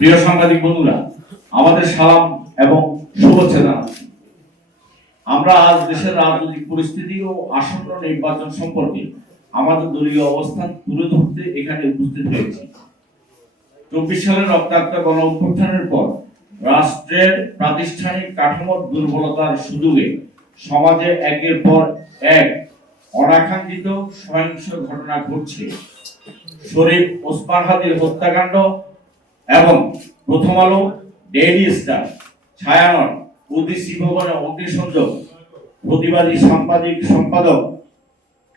প্রিয় সাংবাদিক বন্ধুরা, আমাদের সালাম এবং শুভেচ্ছা জানাচ্ছি। আমরা আজ দেশের রাজনৈতিক পরিস্থিতি ও আসন্ন নির্বাচন সম্পর্কে আমাদের দলীয় অবস্থান তুলে ধরতে এখানে উপস্থিত হয়েছি। 24 সালের রক্তাক্ত গণ অভ্যুত্থানের পর রাষ্ট্রের প্রাতিষ্ঠানিক কাঠামোর দুর্বলতার সুযোগে সমাজে একের পর এক অনাকাঙ্ক্ষিত সহিংস ঘটনা ঘটছে। শরীফ ওসমান হাদির হত্যাকাণ্ড এবং প্রথম আলো, ডেইলি স্টার, ছায়ানট, উদ্দেশ্যী ভবনে অগ্নিসংযোগ, প্রতিবাদী সম্পাদক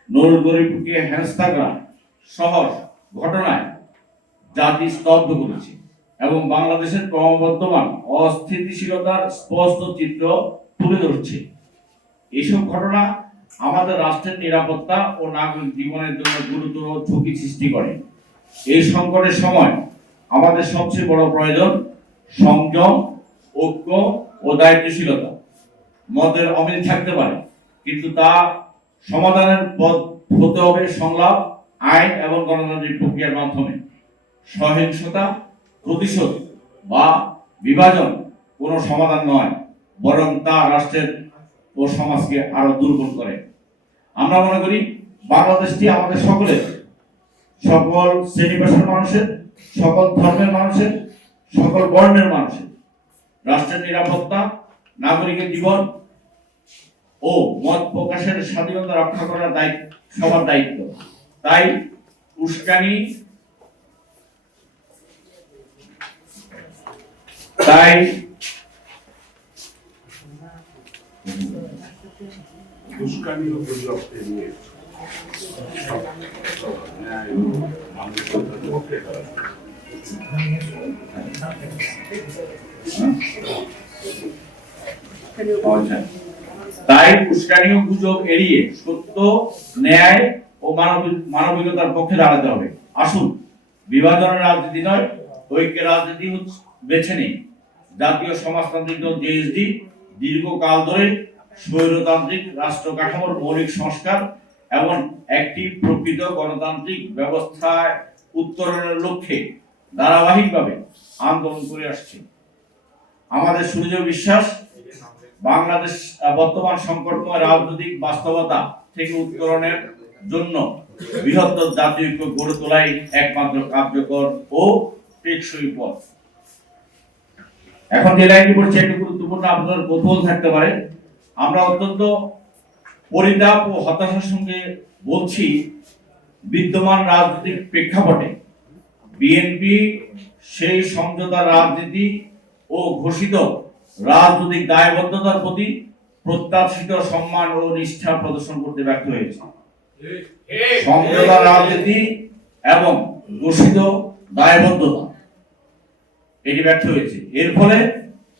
নুরুল গরিবকে হেনস্থা করা সহ ঘটনায় জাতি স্তব্ধ করেছে এবং বাংলাদেশের ক্রমবর্ধমান অস্থিতিশীলতার স্পষ্ট চিত্র তুলে ধরছে। এইসব ঘটনা আমাদের রাষ্ট্রের নিরাপত্তা ও নাগরিক জীবনের জন্য গুরুতর ঝুঁকি সৃষ্টি করে। এই সংকটের সময় আমাদের সবচেয়ে বড় প্রয়োজন সংযম, ঐক্য ও দায়িত্বশীলতা। মতের অমিল থাকতে পারে, কিন্তু তা সমাধানের পথ হতে হবে সংলাপ, আইন এবং গণতান্ত্রিক প্রক্রিয়ার মাধ্যমে। সহিংসতা, প্রতিশোধ বা বিভাজন কোনো সমাধান নয়, বরং তা রাষ্ট্রের ও সমাজকে আরো দুর্বল করে। আমরা মনে করি বাংলাদেশটি আমাদের সকলের, সকল শ্রেণী পেশার মানুষের, সকল ধর্মের মানুষের, সকল বর্ণের মানুষের। রাষ্ট্রের নিরাপত্তা, নাগরিকের জীবন ও মত প্রকাশের স্বাধীনতা রক্ষা করার সবার দায়িত্ব। তাই উস্কানি ও গুজব এড়িয়ে সত্য, ন্যায় ও মানবিকতার পক্ষে দাঁড়াতে হবে। আসুন, বিভাজনের রাজনীতি নয়, ঐক্যের রাজনীতি বেছে নিই। জাতীয় সমাজতান্ত্রিক দল জেএসডি দীর্ঘকাল ধরে স্বৈরতান্ত্রিক রাষ্ট্র কাঠামোর মৌলিক সংস্কার এবং একটি প্রকৃত গণতান্ত্রিক ব্যবস্থায় উত্তরণের লক্ষ্যে ধারাবাহিকভাবে আন্দোলন করে আসছে। আমাদের সুদৃঢ় বিশ্বাস, বাংলাদেশ বর্তমান সংকটময় রাজনৈতিক বাস্তবতা থেকে উত্তরণের জন্য বৃহত্তর জাতীয় ঐক্য গড়ে তোলাই একমাত্র কার্যকর ও টেকসই পথ। এখন যে লাইনটি পড়ছে একটু গুরুত্বপূর্ণ, আপনার কৌতূহল থাকতে পারে। আমরা অত্যন্ত পরিতাপ ও হতাশার সঙ্গে বলছি, বিদ্যমান রাজনৈতিক প্রেক্ষাপটে বিএনপি সেই সমঝোতা রাজনীতি ও ঘোষিত রাজনৈতিক দায়বদ্ধতার প্রতি প্রত্যাশিত সম্মান ও নিষ্ঠা প্রদর্শন করতে ব্যর্থ হয়েছে। সমঝোতা রাজনীতি এবং ঘোষিত দায়বদ্ধতা এটি ব্যর্থ হয়েছে। এর ফলে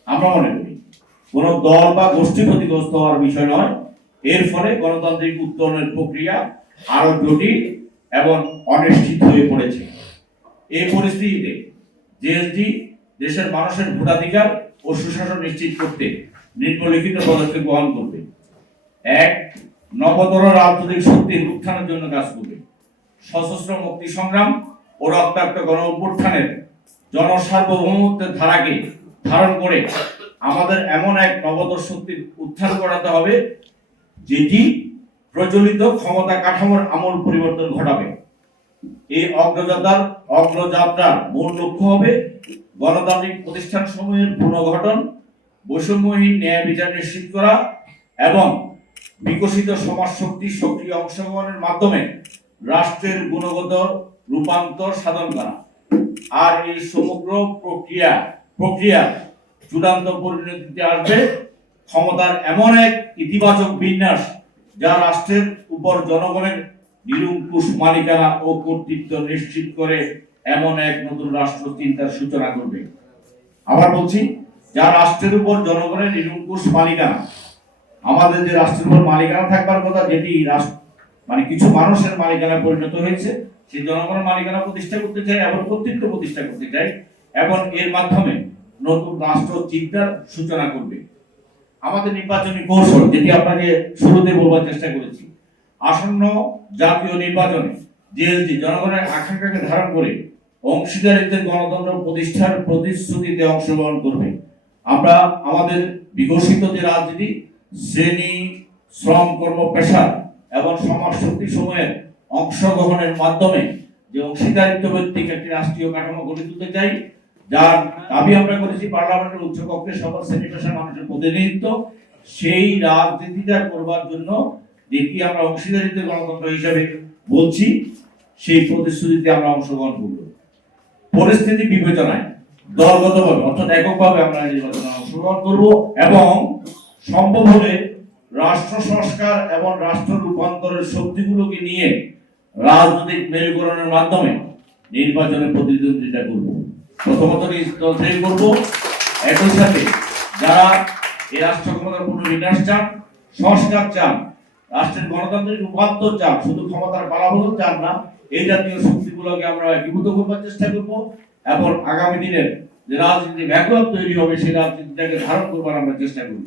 আমরা মনে করি কোন দল বা গোষ্ঠী ক্ষতিগ্রস্ত হওয়ার বিষয় নয়, এর ফলে গণতান্ত্রিক উত্তরণের প্রক্রিয়া আরো জটিল এবং অনিশ্চিত হয়ে পড়েছে। এই পরিস্থিতিতে জেএসডি দেশের মানুষের ভোটাধিকার ও সুশাসন নিশ্চিত করতে নিম্নলিখিত পদক্ষেপ গ্রহণ করবে। ১. নবতর রাজনৈতিক শক্তির উত্থানের জন্য কাজ করবে। সশস্ত্র মুক্তি সংগ্রাম ও রক্তাক্ত গণ অভ্যুত্থানের জনসার্বভৌমত্বের ধারাকে ধারণ করে আমাদের এমন এক নবতর শক্তির উত্থান করাতে হবে যেটি প্রচলিত ক্ষমতা কাঠামোর আমূল পরিবর্তন ঘটাবে। এই অগ্রযাত্রার মূল লক্ষ্য হবে গণতান্ত্রিক প্রতিষ্ঠান সমূহের পুনর্গঠন, বৈষম্যহীন ন্যায় বিচার নিশ্চিত করা এবং বিকশিত সমাজ শক্তির সক্রিয় অংশগ্রহণের মাধ্যমে রাষ্ট্রের গুণগত রূপান্তর সাধন করা। আর এই সমগ্র প্রক্রিয়া চূড়ান্ত পরিণতিতে আসবে ক্ষমতার এমন এক ইতিবাচক বিন্যাস যা রাষ্ট্রের উপর জনগণের নিরঙ্কুশ মালিকানা ও কর্তৃত্ব নিশ্চিত করে এমন এক নতুন রাষ্ট্র চিন্তার সূচনা করবে। আবার বলছি, যা রাষ্ট্রের উপর জনগণের নিরঙ্কুশ মালিকানা, আমাদের যে রাষ্ট্রের উপর মালিকানা থাকবার কথা, যেটি মানে কিছু মানুষের মালিকানা পরিণত হয়েছে, সেই জনগণের মালিকানা প্রতিষ্ঠা করতে চাই এবং কর্তৃত্ব প্রতিষ্ঠা করতে চাই এবং এর মাধ্যমে নতুন রাষ্ট্র চিন্তার সূচনা করবে। আমাদের নির্বাচনী কৌশল, যেটি আপনাকে শুরুতে বলবার চেষ্টা করেছি, আসন্ন জাতীয় নির্বাচনে জেএসডি জনগণের আকাঙ্ক্ষাকে ধারণ করে অংশীদারিত্বের গণতন্ত্র প্রতিষ্ঠার প্রতিশ্রুতিতে অংশগ্রহণ করবে। আমরা আমাদের বিকশিত যে রাজনীতি, শ্রেণী, শ্রম, কর্ম, পেশা এবং সমাজ শক্তি সময়ের অংশগ্রহণের মাধ্যমে যে অংশীদারিত্ব ভিত্তিক একটি রাষ্ট্রীয় কাঠামো গড়ে তুলতে চাই, যার দাবি আমরা করেছি পার্লামেন্টের উচ্চকক্ষে সকল শ্রেণী পেশার মানুষের প্রতিনিধিত্ব। সেই রাজনীতিটা করবার জন্য যেটি আমরা অংশীদারিত্বের গণতন্ত্র হিসেবে বলছি, সেই প্রতিশ্রুতিতে আমরা অংশগ্রহণ করব। পরিস্থিতি বিবেচনায় দলগতভাবে অর্থাৎ এককভাবে আমরা নির্বাচনে অংশগ্রহণ করব এবং সম্ভব হলে রাষ্ট্র সংস্কার এবং রাষ্ট্র রূপান্তরের শক্তিগুলোকে নিয়ে রাজনৈতিক মেরুকরণের মাধ্যমে নির্বাচনে প্রতিদ্বন্দ্বিতা করব। প্রথমত নির্বাচন করব, একই সাথে যারা এই রাষ্ট্র ক্ষমতার পুনর্বিন্যাস চান, সংস্কার চান, রাষ্ট্রের গণতান্ত্রিক রূপান্তর চান, শুধু ক্ষমতার পালাবদল চান না, এই জাতীয় শক্তিগুলোকে আমরা একীভূত করবার চেষ্টা করব এবং আগামী দিনের যে রাজনীতি ব্যাকআপ তৈরি হবে সেই রাজনীতিটাকে ধারণ করবার আমরা চেষ্টা করব।